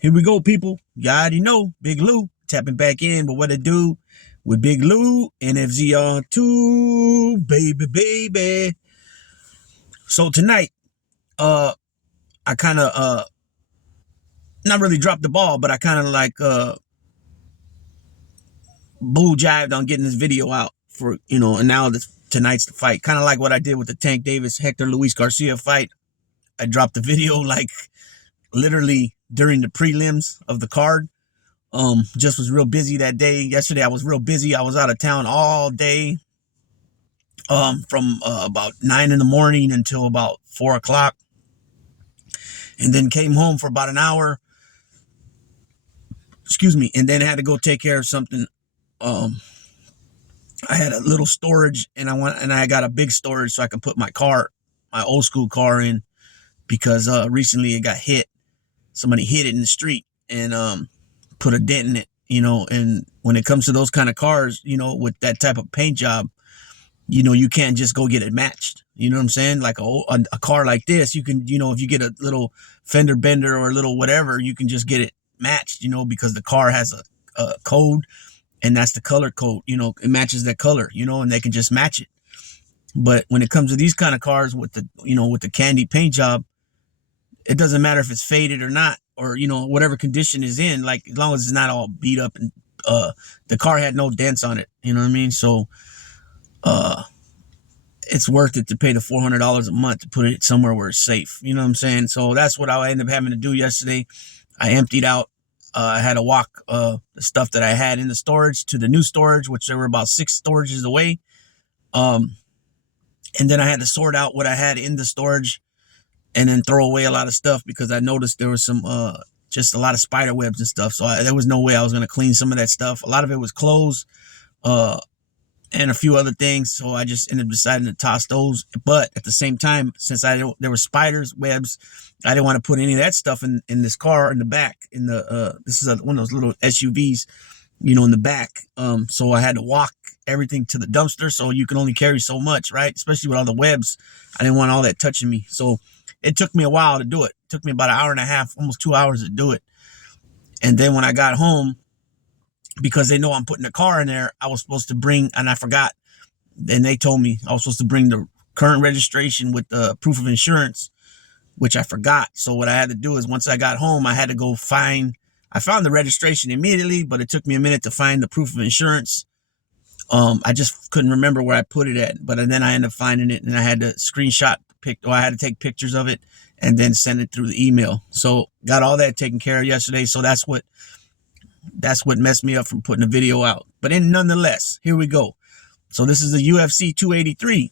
Here we go, people. You already know, Big Lou tapping back in, but what to do with Big Lou, NFZR2, baby. So tonight, I kind of, not really dropped the ball, but I kind of like, bull jived on getting this video out for, and now tonight's the fight. Kind of like what I did with the Tank Davis, Hector Luis Garcia fight. I dropped the video like literally during the prelims of the card. Just was real busy that day. Yesterday I was real busy. I was out of town all day. From about 9 in the morning until about 4 o'clock. And then came home for about an hour. Excuse me. And then had to go take care of something. I had a little storage and I got a big storage so I can put my old school car in, because recently it got hit. Somebody hit it in the street and put a dent in it, and when it comes to those kind of cars, with that type of paint job, you can't just go get it matched. You know what I'm saying? Like a car like this, you can, if you get a little fender bender or a little whatever, you can just get it matched, because the car has a code, and that's the color code, it matches that color, and they can just match it. But when it comes to these kind of cars with the candy paint job, it doesn't matter if it's faded or not, or, whatever condition is in, like, as long as it's not all beat up and the car had no dents on it. You know what I mean? So it's worth it to pay the $400 a month to put it somewhere where it's safe. You know what I'm saying? So that's what I ended up having to do yesterday. I emptied out. I had to walk the stuff that I had in the storage to the new storage, which there were about 6 storages away. And then I had to sort out what I had in the storage and then throw away a lot of stuff, because I noticed there was some just a lot of spider webs and stuff. So there was no way I was going to clean some of that stuff. A lot of it was clothes and a few other things. So I just ended up deciding to toss those. But at the same time, since there were spiders, webs, I didn't want to put any of that stuff in this car in the back. This is one of those little SUVs, in the back. So I had to walk everything to the dumpster. So you can only carry so much, right? Especially with all the webs. I didn't want all that touching me. So it took me a while to do it. It took me about an hour and a half, almost 2 hours to do it. And then when I got home, because they know I'm putting the car in there, I was supposed to bring, and I forgot. And they told me I was supposed to bring the current registration with the proof of insurance, which I forgot. So what I had to do is, once I got home, I had to go I found the registration immediately, but it took me a minute to find the proof of insurance. I just couldn't remember where I put it at, but then I ended up finding it, and I had to I had to take pictures of it and then send it through the email. So got all that taken care of yesterday. So that's what messed me up from putting a video out. But nonetheless, here we go. So this is the UFC 283,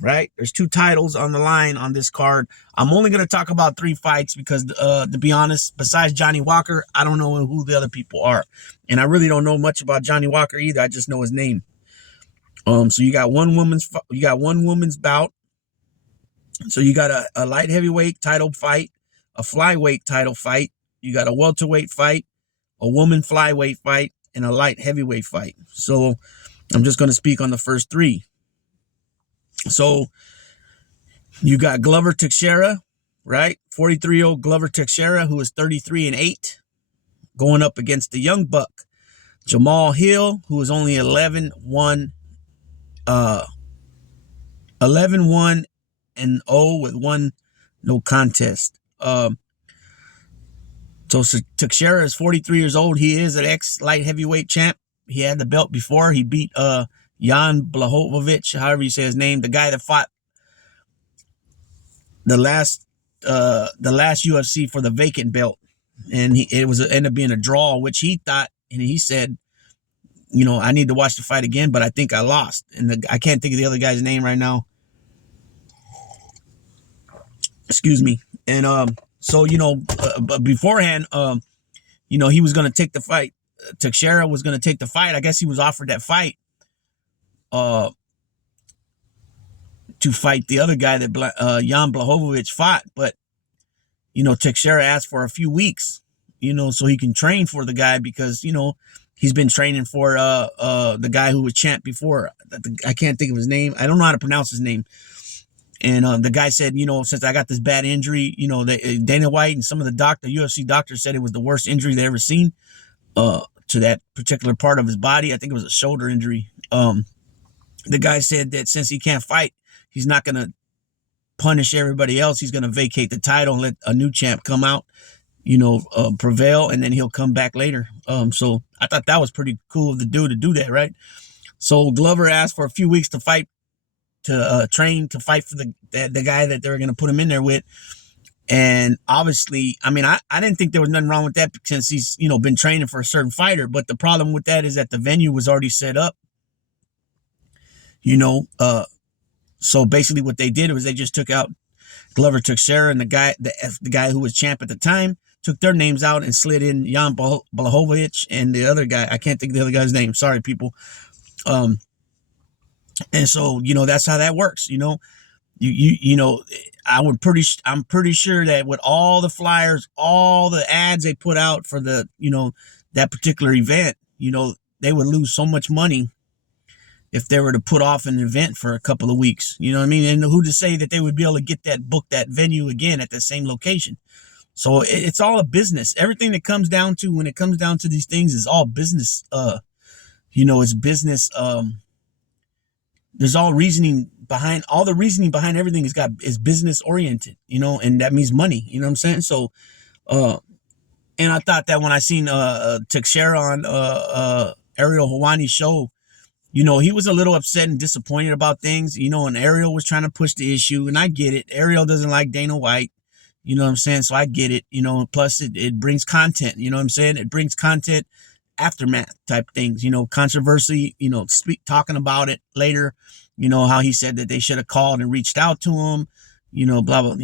right? There's 2 titles on the line on this card. I'm only going to talk about 3 fights because, to be honest, besides Johnny Walker, I don't know who the other people are. And I really don't know much about Johnny Walker either. I just know his name. So you got one woman's bout. So you got a light heavyweight title fight, a flyweight title fight. You got a welterweight fight, a woman flyweight fight, and a light heavyweight fight. So I'm just going to speak on the first 3. So you got Glover Teixeira, right? 43-year-old Glover Teixeira, who is 33-8, going up against the young buck, Jamal Hill, who is only 11-1 and 0 with 1 no contest. So Teixeira is 43 years old. He is an ex-light heavyweight champ. He had the belt before. He beat Jan Blachowicz, however you say his name, the guy that fought the last UFC for the vacant belt. And it ended up being a draw, which he thought, and he said, I need to watch the fight again, but I think I lost. And I can't think of the other guy's name right now. Excuse me. And so, but beforehand, he was going to take the fight. Teixeira was going to take the fight. I guess he was offered that fight to fight the other guy that Jan Blachowicz fought. But, Teixeira asked for a few weeks, so he can train for the guy, because, he's been training for the guy who was champ before. I can't think of his name. I don't know how to pronounce his name. And the guy said, since I got this bad injury, Dana White and some of the UFC doctors said it was the worst injury they ever seen to that particular part of his body. I think it was a shoulder injury. The guy said that since he can't fight, he's not going to punish everybody else. He's going to vacate the title and let a new champ come out, prevail, and then he'll come back later. So I thought that was pretty cool of the dude to do that, right? So Glover asked for a few weeks to fight, to train, to fight for the guy that they were going to put him in there with. And obviously, I mean, I didn't think there was nothing wrong with that since he's, been training for a certain fighter. But the problem with that is that the venue was already set up, so basically what they did was they just took out, Glover took Sarah and the guy who was champ at the time, took their names out and slid in Jan Blachowicz and the other guy. I can't think of the other guy's name. Sorry, people. And so, that's how that works. I'm pretty sure that with all the flyers, all the ads they put out for the, that particular event, they would lose so much money if they were to put off an event for a couple of weeks. You know what I mean? And who to say that they would be able to get that venue again at the same location. So it's all a business. Everything that comes down to, when it comes down to these things, is all business. It's business. There's all the reasoning behind everything is business oriented, and that means money. You know what I'm saying? So, and I thought that when I seen Teixeira on Ariel Helwani's show, he was a little upset and disappointed about things, and Ariel was trying to push the issue, and I get it. Ariel doesn't like Dana White, you know what I'm saying? So I get it, plus it brings content, you know what I'm saying? It brings content, aftermath type things, controversy, talking about it later, how he said that they should have called and reached out to him, blah, blah,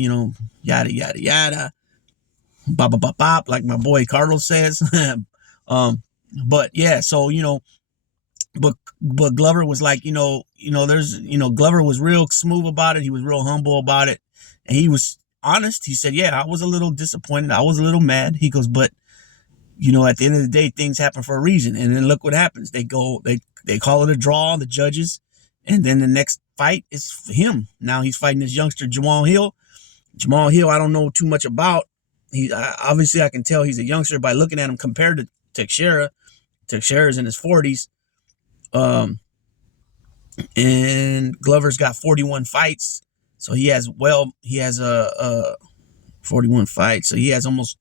yada, yada, yada, bop, bop, bop, bop, like my boy Carlos says. But yeah, so, but Glover was like, Glover was real smooth about it. He was real humble about it. And he was honest. He said, yeah, I was a little disappointed. I was a little mad. He goes, but, at the end of the day, things happen for a reason. And then look what happens. They call it a draw, the judges. And then the next fight is for him. Now he's fighting this youngster, Jamal Hill. Jamal Hill, I don't know too much about. Obviously, I can tell he's a youngster by looking at him compared to Teixeira. Teixeira's in his 40s. And Glover's got 41 fights. So he has 41 fights. So he has almost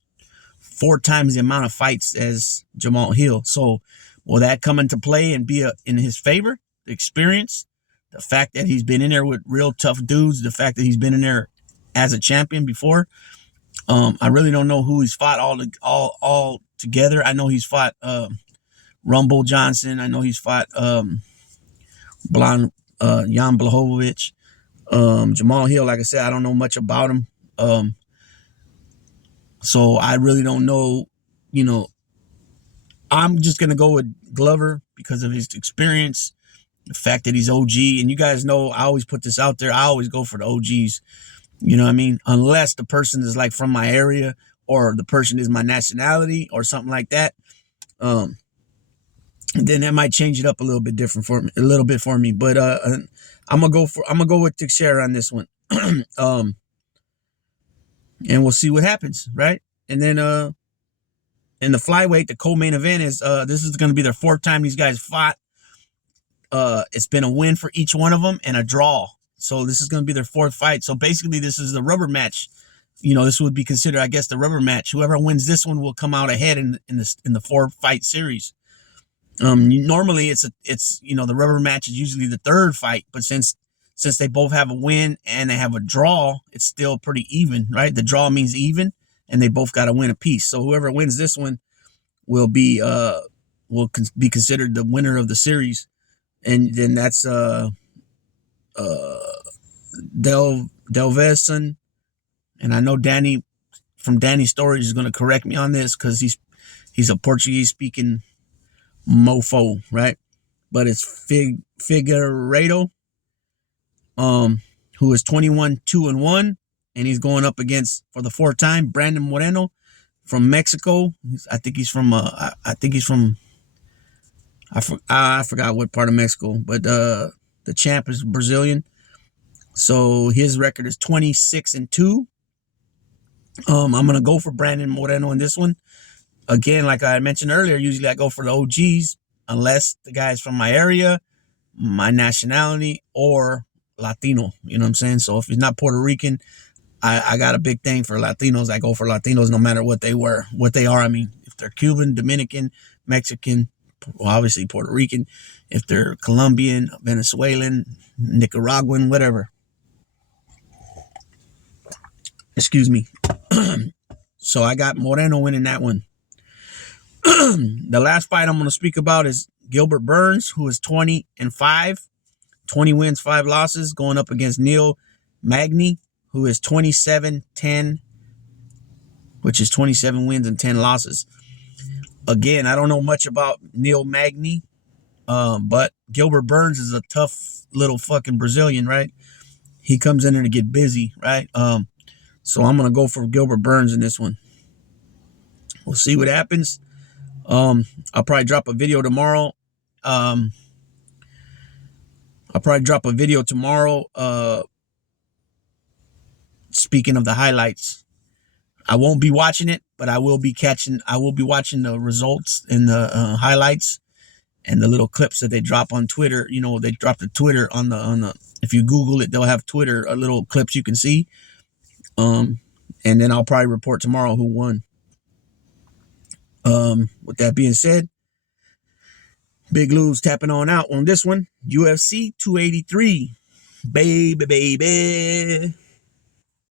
4 times the amount of fights as Jamal Hill. So will that come into play and be in his favor? The experience, the fact that he's been in there with real tough dudes, the fact that he's been in there as a champion before. I really don't know who he's fought all together. I know he's fought Rumble Johnson. I know he's fought Jan Blachowicz. Jamal Hill, like I said, I don't know much about him. So I really don't know, I'm just going to go with Glover because of his experience, the fact that he's OG. And you guys know, I always put this out there. I always go for the OGs. You know what I mean? Unless the person is like from my area or the person is my nationality or something like that. Then that might change it up a little bit for me. But I'm gonna go with Teixeira on this one. And we'll see what happens, right? And then in the flyweight, the co-main event is this is gonna be their 4th time these guys fought. It's been a win for each one of them and a draw. So this is gonna be their 4th fight. So basically, this is the rubber match. This would be considered, I guess, the rubber match. Whoever wins this one will come out ahead in the 4-fight series. Normally it's the rubber match is usually the 3rd fight, but since they both have a win and they have a draw, it's still pretty even, right? The draw means even, and they both got to win a piece. So whoever wins this one will be considered the winner of the series, and then that's Delveson, and I know Danny from Danny's Stories is going to correct me on this because he's a Portuguese speaking mofo, right? But it's Figueiredo, who is 21-2-1, and he's going up against, for the 4th time, Brandon Moreno from Mexico. I forgot what part of Mexico, but the champ is Brazilian. So his record is 26-2. I'm gonna go for Brandon Moreno in this one. Again, like I mentioned earlier, usually I go for the OGs, unless the guy's from my area, my nationality, or Latino. You know what I'm saying? So if he's not Puerto Rican, I got a big thing for Latinos. I go for Latinos no matter what they were, what they are. I mean, if they're Cuban, Dominican, Mexican, well, obviously Puerto Rican, if they're Colombian, Venezuelan, Nicaraguan, whatever. Excuse me. So I got Moreno winning that one. The last fight I'm going to speak about is Gilbert Burns, who is 20-5, 20 wins, 5 losses, going up against Neil Magny, who is 27-10, which is 27 wins and 10 losses. Again, I don't know much about Neil Magny, but Gilbert Burns is a tough little fucking Brazilian, right? He comes in there to get busy, right? So I'm going to go for Gilbert Burns in this one. We'll see what happens. I'll probably drop a video tomorrow. Speaking of the highlights, I won't be watching it, but I will be watching the results and the highlights and the little clips that they drop on Twitter. You know, they drop the Twitter on the. If you Google it, they'll have Twitter little clips you can see. And then I'll probably report tomorrow who won. With that being said, Big Lou's tapping on out on this one. UFC 283. Baby.